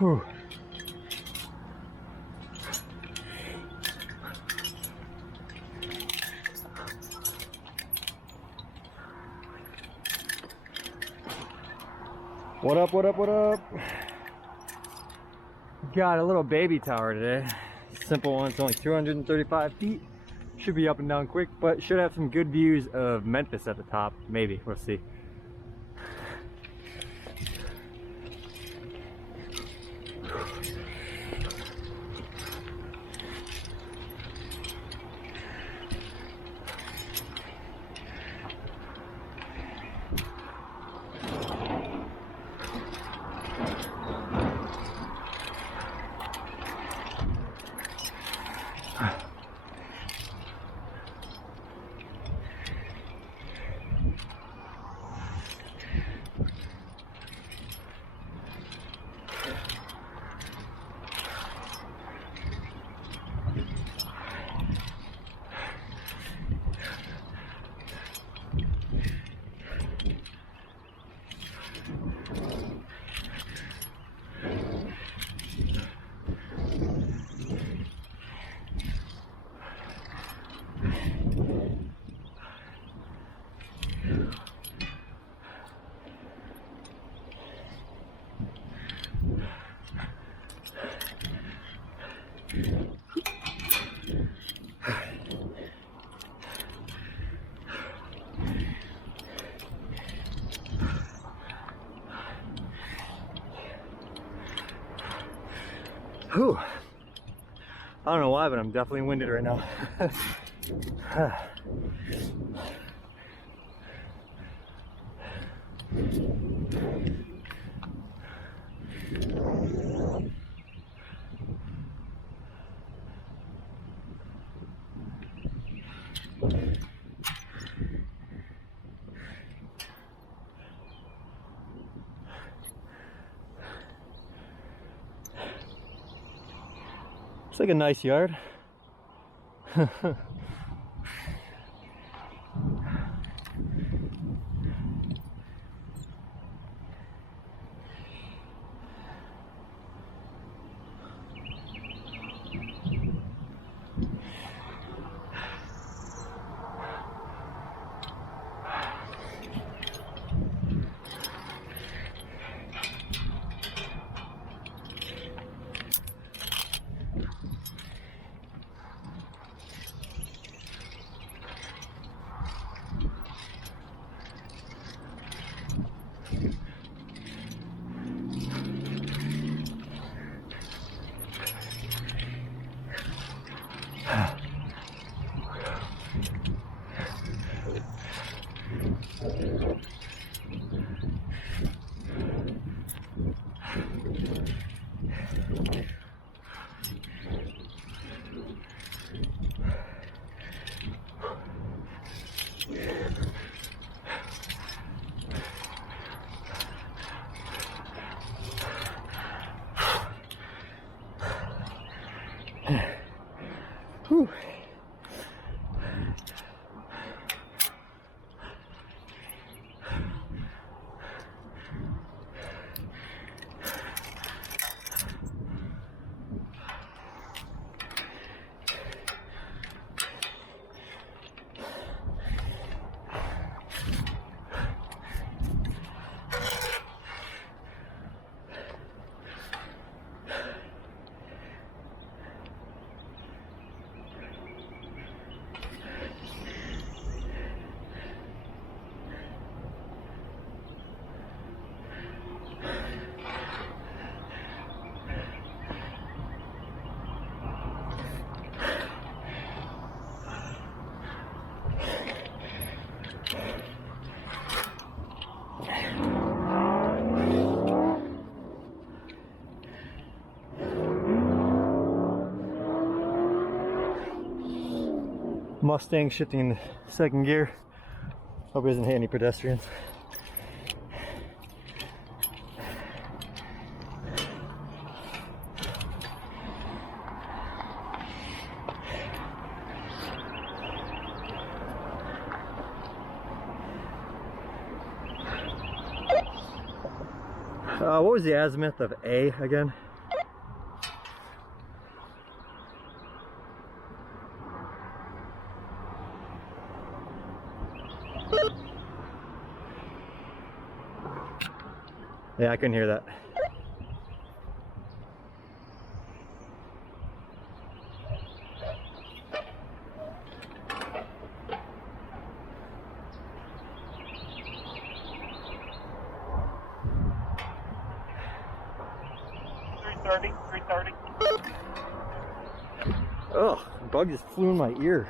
Whew. What up, what up, what up? Got a little baby tower today. Simple one, it's only 235 feet. Should be up and down quick, but should have some good views of Memphis at the top. Maybe, we'll see. Whew. I don't know why, but I'm definitely winded right now. It's like a nice yard. Whew. Mustang shifting in second gear. Hope he doesn't hit any pedestrians. What was the azimuth of A again? Yeah, I couldn't hear that. Oh, a bug just flew in my ear.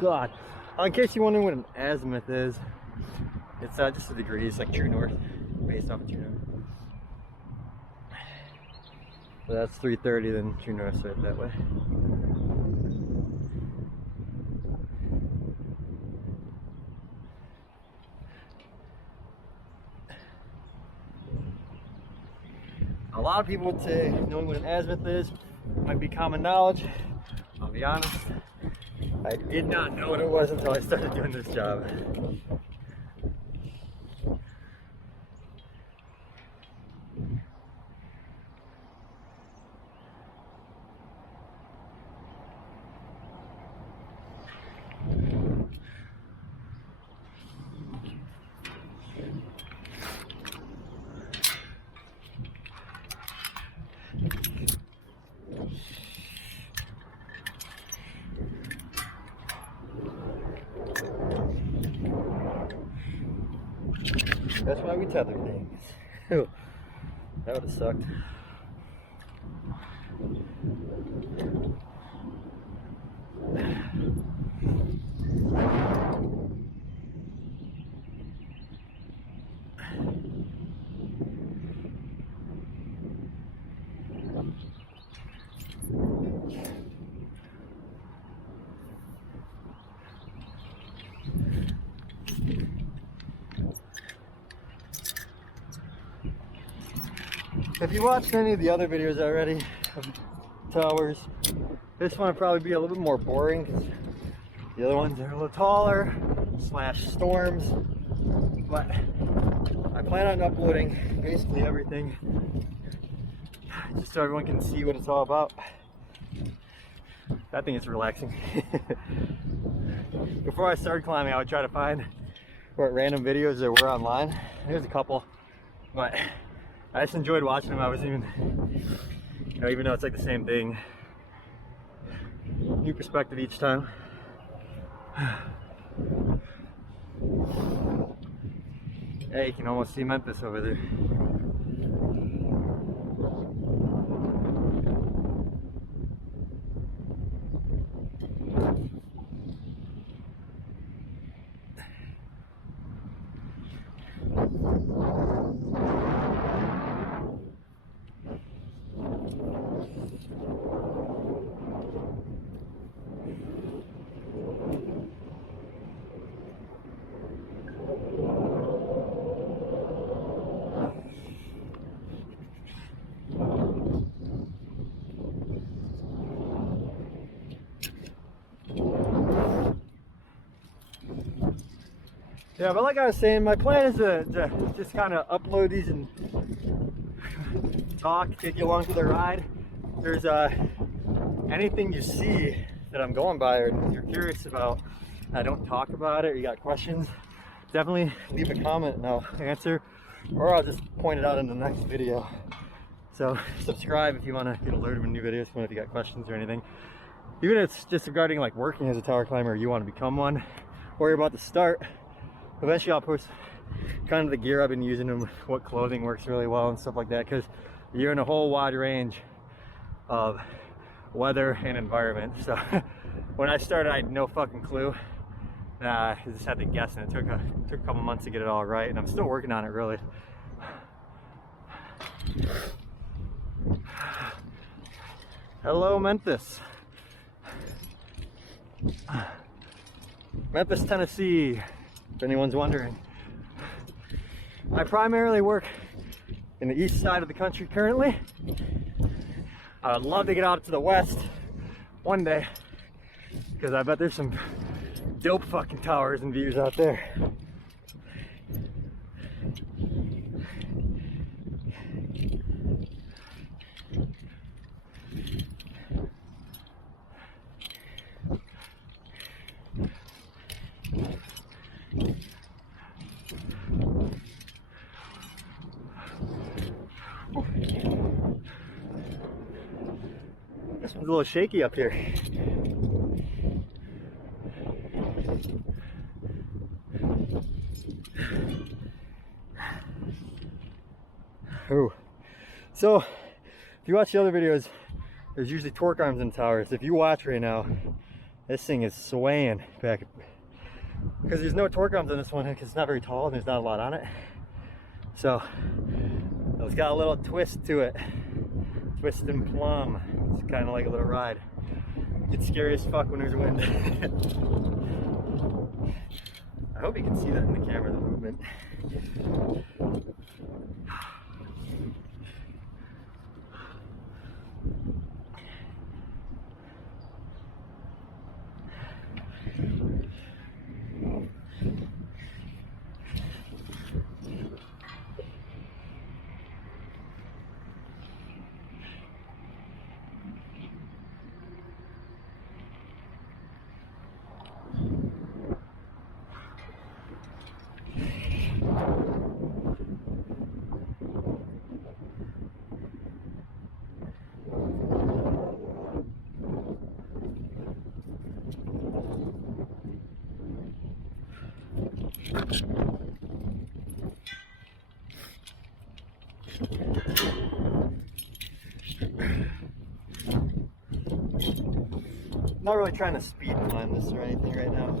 God. In case you're wondering what an azimuth is, it's just a degree. It's like true north, based off of true north. So that's 330, then true north's right that way. A lot of people would say knowing what an azimuth is might be common knowledge. I'll be honest, I did not know what it was until I started doing this job. That's why we tether things. That would have sucked. If you watched any of the other videos already of towers, this one will probably be a little bit more boring because the other ones are a little taller, slash storms. But I plan on uploading basically everything just so everyone can see what it's all about. I think it's relaxing. Before I started climbing, I would try to find what random videos there were online. There's a couple, but I just enjoyed watching them. I was even, even though it's like the same thing, new perspective each time. Hey, you can almost see Memphis over there. Yeah, but like I was saying, my plan is to just kind of upload these and talk, take you along for the ride. If there's anything you see that I'm going by or you're curious about, I don't talk about it, or you got questions, definitely leave a comment and I'll answer, or I'll just point it out in the next video. So subscribe if you want to get alerted when new videos come, if you got questions or anything. Even if it's just regarding like working as a tower climber, or you want to become one, or you're about to start. Eventually I'll post kind of the gear I've been using and what clothing works really well and stuff like that, because you're in a whole wide range of weather and environment. So when I started, I had no fucking clue. I just had to guess, and it took a couple months to get it all right, and I'm still working on it, really. Hello, Memphis. Memphis, Tennessee, if anyone's wondering. I primarily work in the east side of the country currently. I would love to get out to the west one day, because I bet there's some dope fucking towers and views out there. a little shaky up here. Ooh. So if you watch the other videos, there's usually torque arms in towers. If you watch right now, this thing is swaying back because there's no torque arms on this one because it's not very tall and there's not a lot on it. So it's got a little twist to it, twist and plumb. It's kind of like a little ride. It's scary as fuck when there's wind. I hope you can see that in the camera, the movement. Not really trying to speed climb this or anything right now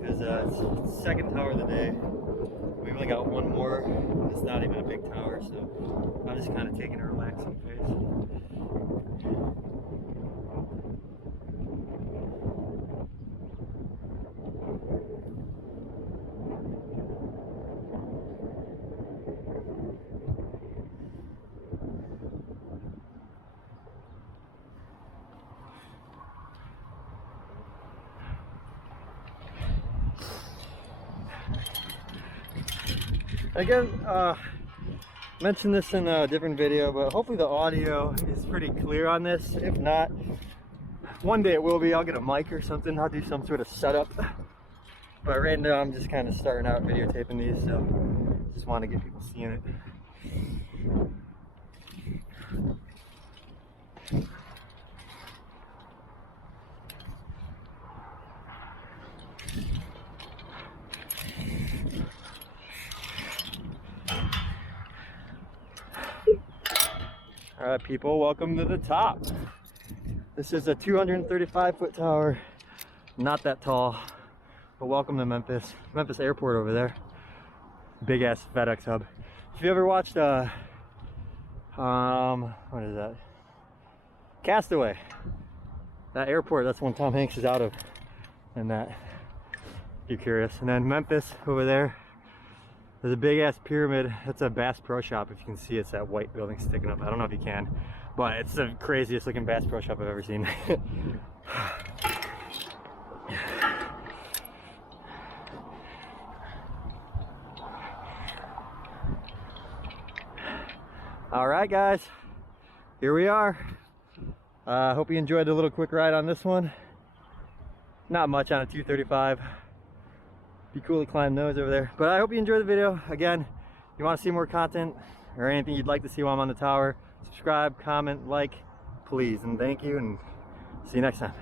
because it's the second tower of the day. We've only got one more. It's not even a big tower, so I'm just kind of taking a relaxing pace. Again, mentioned this in a different video, but hopefully the audio is pretty clear on this. If not, one day it will be. I'll get a mic or something. I'll do some sort of setup. But right now I'm just kind of starting out videotaping these, so just want to get people seeing it. All right, people, welcome to the top. This is a 235-foot tower, not that tall, but welcome to Memphis. Memphis Airport over there. Big ass FedEx hub. If you ever watched, what is that? Castaway. That airport, that's one Tom Hanks is out of, and that, if you're curious. And then Memphis over there. There's a big ass pyramid. That's a Bass Pro Shop. If you can see, it's that white building sticking up. I don't know if you can, but it's the craziest looking Bass Pro Shop I've ever seen. All right, guys, here we are. Hope you enjoyed the little quick ride on this one. Not much on a 235. Be cool to climb those over there, but I hope you enjoyed the video. Again, if you want to see more content or anything you'd like to see while I'm on the tower, subscribe, comment, like, please, and thank you, and see you next time.